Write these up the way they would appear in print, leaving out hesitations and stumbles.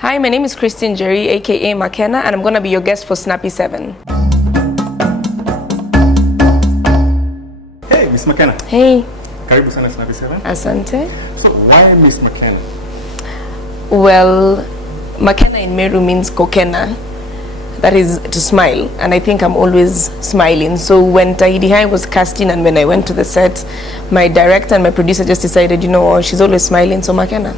Hi, my name is Tahidi Njeri, aka Makena, and I'm going to be your guest for Snappy 7. Hey, Miss Makena. Hey. Karibu sana Snappy 7. Asante. So, why Miss Makena? Well, Makena in Meru means kokena. That is to smile, and I think I'm always smiling. So when Tahidi High was casting and when I went to the set, my director and my producer just decided, you know, she's always smiling, so Makena.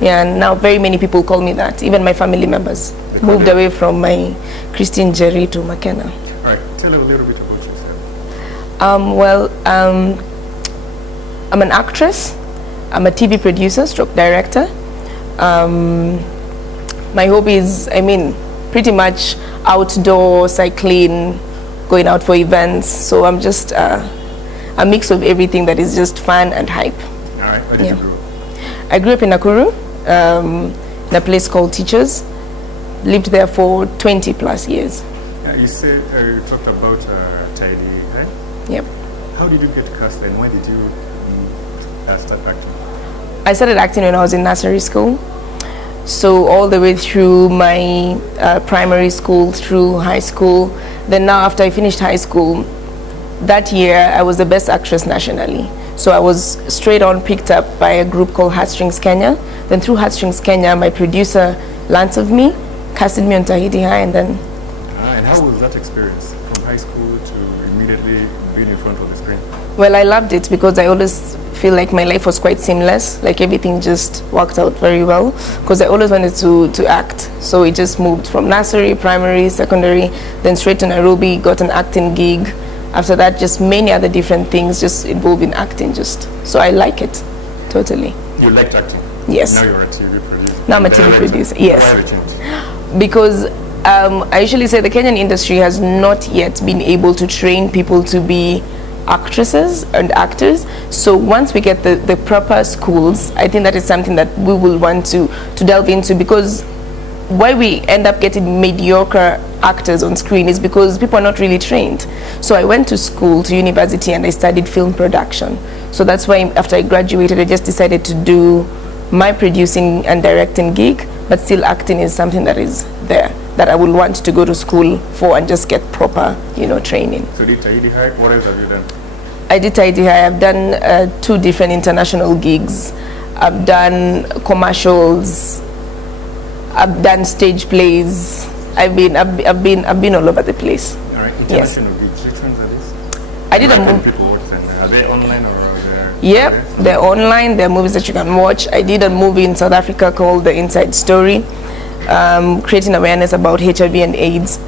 Yeah, and now very many people call me that. Even my family members moved away from my Tahidi Njeri to Makena. All right, tell us a little bit about yourself. I'm an actress. I'm a TV producer, stroke director. My hobbies, pretty much outdoor, cycling, going out for events. So I'm just a mix of everything that is just fun and hype. All right, where did you grow up? I grew up in Nakuru, in a place called Teachers. Lived there for 20 plus years. You said you talked about Tahidi High. Yep. How did you get cast and why did you start acting? I started acting when I was in nursery school. So all the way through my primary school, through high school. Then now after I finished high school, that year I was the best actress nationally. So I was straight on picked up by a group called Heartstrings Kenya. Then through Heartstrings Kenya, my producer learnt of me, casted me on Tahidi High, and then... And how was that experience from high school to immediately being in front of the screen? Well, I loved it because I always feel like my life was quite seamless, like everything just worked out very well because I always wanted to act. So it just moved from nursery, primary, secondary, then straight to Nairobi, got an acting gig. After that, just many other different things just involved in acting so I like it, totally. You liked acting? Yes. Now you're a TV producer? Now I'm a TV producer, yes. Why the change? Because I usually say the Kenyan industry has not yet been able to train people to be actresses and actors. So once we get the proper schools, I think that is something that we will want to delve into, because why we end up getting mediocre actors on screen is because people are not really trained. So I went to school, to university, and I studied film production. So that's why after I graduated, I just decided to do my producing and directing gig, but still acting is something that is there, that I would want to go to school for and just get proper, training. So did Tahidi High, what else have you done? I did Tahidi High. I've done 2 different international gigs. I've done commercials. I've done stage plays. I've been all over the place. All right, international gigs. Which ones are these? I did a movie. People watch them. Are they online or are they? Yep, they're online. They're movies that you can watch. I did a movie in South Africa called The Inside Story, creating awareness about HIV and AIDS.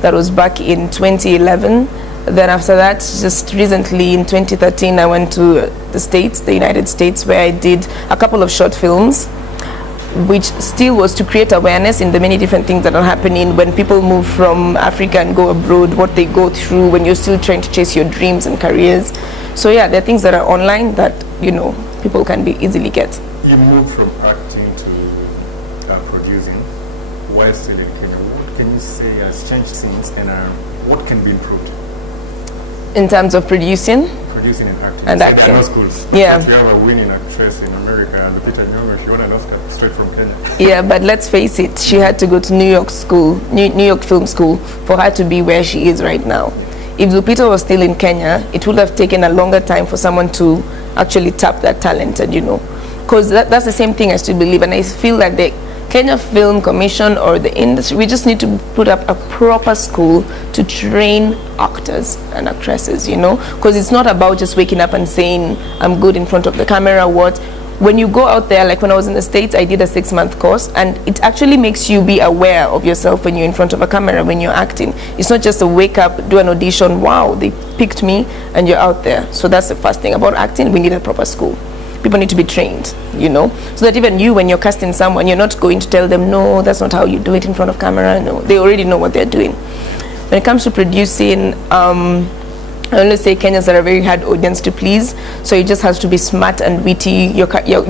That was back in 2011. Then after that, just recently in 2013, I went to the States, the United States, where I did a couple of short films, which still was to create awareness in the many different things that are happening when people move from Africa and go abroad, what they go through when you're still trying to chase your dreams and careers. So yeah, there are things that are online that, people can be easily get. You moved from acting to producing while still in Kenya. What can you say has changed since, and what can be improved? In terms of producing? Producing and acting. And acting. There are no schools. Yeah. If you have a winning actress in America, and Peter Nyong'o, she won an Oscar straight from Kenya. Yeah, but let's face it, she had to go to New York Film School for her to be where she is right now. If Lupita was still in Kenya, it would have taken a longer time for someone to actually tap that talent, because that's the same thing I still believe, and I feel that the Kenya Film Commission or the industry, we just need to put up a proper school to train actors and actresses, because it's not about just waking up and saying, I'm good in front of the camera, when you go out there, like when I was in the States, I did a 6-month course, and it actually makes you be aware of yourself when you're in front of a camera, when you're acting. It's not just a wake up, do an audition, wow, they picked me, and you're out there. So that's the first thing about acting. We need a proper school. People need to be trained, so that even you, when you're casting someone, you're not going to tell them, no, that's not how you do it in front of camera. No, they already know what they're doing. When it comes to producing, I only say Kenyans are a very hard audience to please, so it just has to be smart and witty. You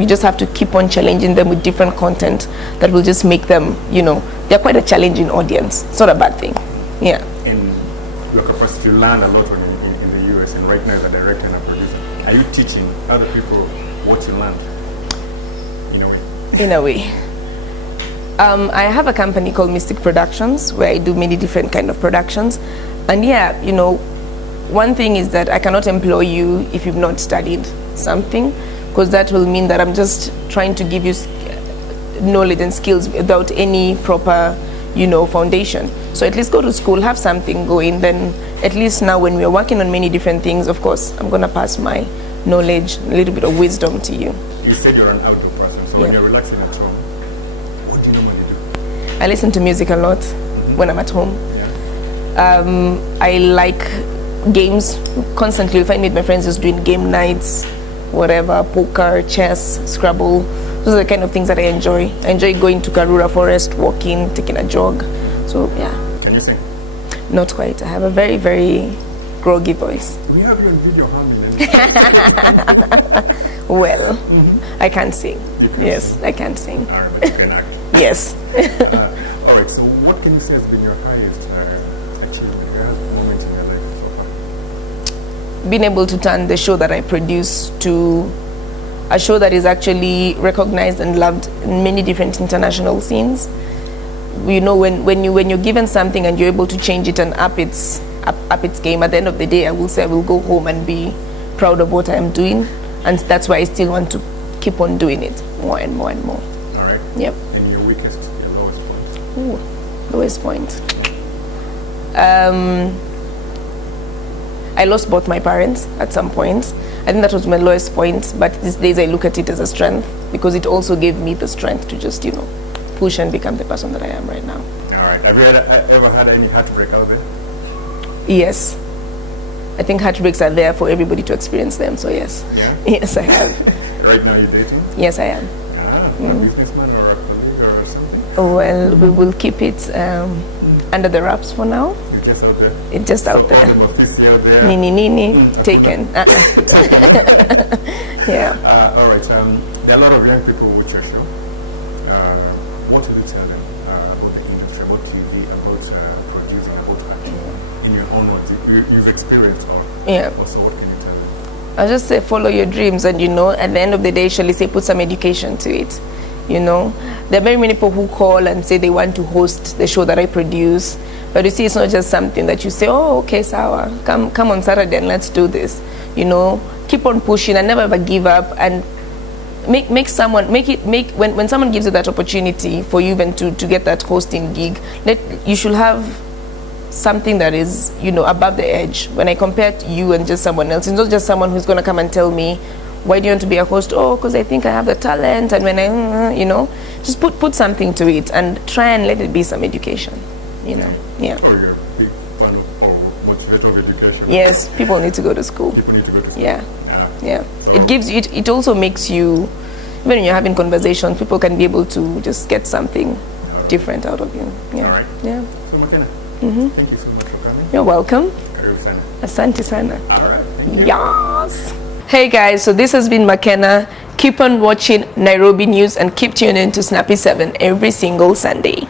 just have to keep on challenging them with different content that will just make them, they're quite a challenging audience. It's not a bad thing. Yeah. In your capacity, you learn a lot in the US, and right now as a director and a producer, are you teaching other people what you learned, in a way? In a way. I have a company called Mystic Productions where I do many different kind of productions. And yeah, you know, one thing is that I cannot employ you if you've not studied something, because that will mean that I'm just trying to give you knowledge and skills without any proper, you know, foundation. So at least go to school, have something going, then at least now when we're working on many different things, of course, I'm going to pass my knowledge, a little bit of wisdom to you. You said you're an outdoor person, so when you're relaxing at home, what do you normally do? I listen to music a lot when I'm at home. I like games. Constantly you'll find me with my friends just doing game nights, whatever, poker, chess, Scrabble. Those are the kind of things that I enjoy. I enjoy going to Karura Forest, walking, taking a jog. So yeah. Can you sing? Not quite. I have a very, very groggy voice. We have you on video humming. Well, I can't sing. Yes, I can't sing. All right, but you can act. Yes. All right, so what can you say has been your highest achievement, your highest moment in your life so far? Being able to turn the show that I produce to a show that is actually recognized and loved in many different international scenes. You know, when you're given something and you're able to change it and up its game, at the end of the day, I will say I will go home and be proud of what I am doing, and that's why I still want to keep on doing it more and more and more. All right. Yep. And your weakest, your lowest point? Ooh, lowest point. I lost both my parents at some point. I think that was my lowest point, but these days I look at it as a strength, because it also gave me the strength to just, you know, push and become the person that I am right now. All right. Have you ever had any heartbreak out there? Yes. I think heartbreaks are there for everybody to experience them, so yes. Yeah? Yes, I have. Right now you're dating? Yes, I am. A businessman or a colleague or something? Well, we will keep it under the wraps for now. You're just out there? It's just out there. Out there. Nini, taken. Yeah. All right. There are a lot of young people with your show. What will you tell them about the industry, about TV, about producing, about acting in your own words? You've experienced all. Yeah. Also, what can you tell them? I'll just say follow your dreams, and you know, at the end of the day, shall we say, put some education to it. You know, there are very many people who call and say they want to host the show that I produce, but you see, it's not just something that you say, oh, okay, sawa, come on Saturday and let's do this. You know, keep on pushing and never ever give up, and when someone gives you that opportunity for you even to get that hosting gig, you should have something that is, you know, above the edge. When I compare you and just someone else, it's not just someone who's going to come and tell me, why do you want to be a host? Oh, because I think I have the talent, and when I, you know, just put something to it and try and let it be some education, you know. Yeah. Oh, you're a big fan of motivator of education. Yes, people need to go to school. People need to go to school. Yeah. Yeah. So it gives you, it also makes you, even when you're having conversations, people can be able to just get something different out of you. Yeah. All right. Yeah. So Makena, thank you so much for coming. You're welcome. Karibu sana. Asante sana. All right. Thank you. Yes. Hey guys, so this has been Makena. Keep on watching Nairobi News and keep tuning in to Snappy 7 every single Sunday.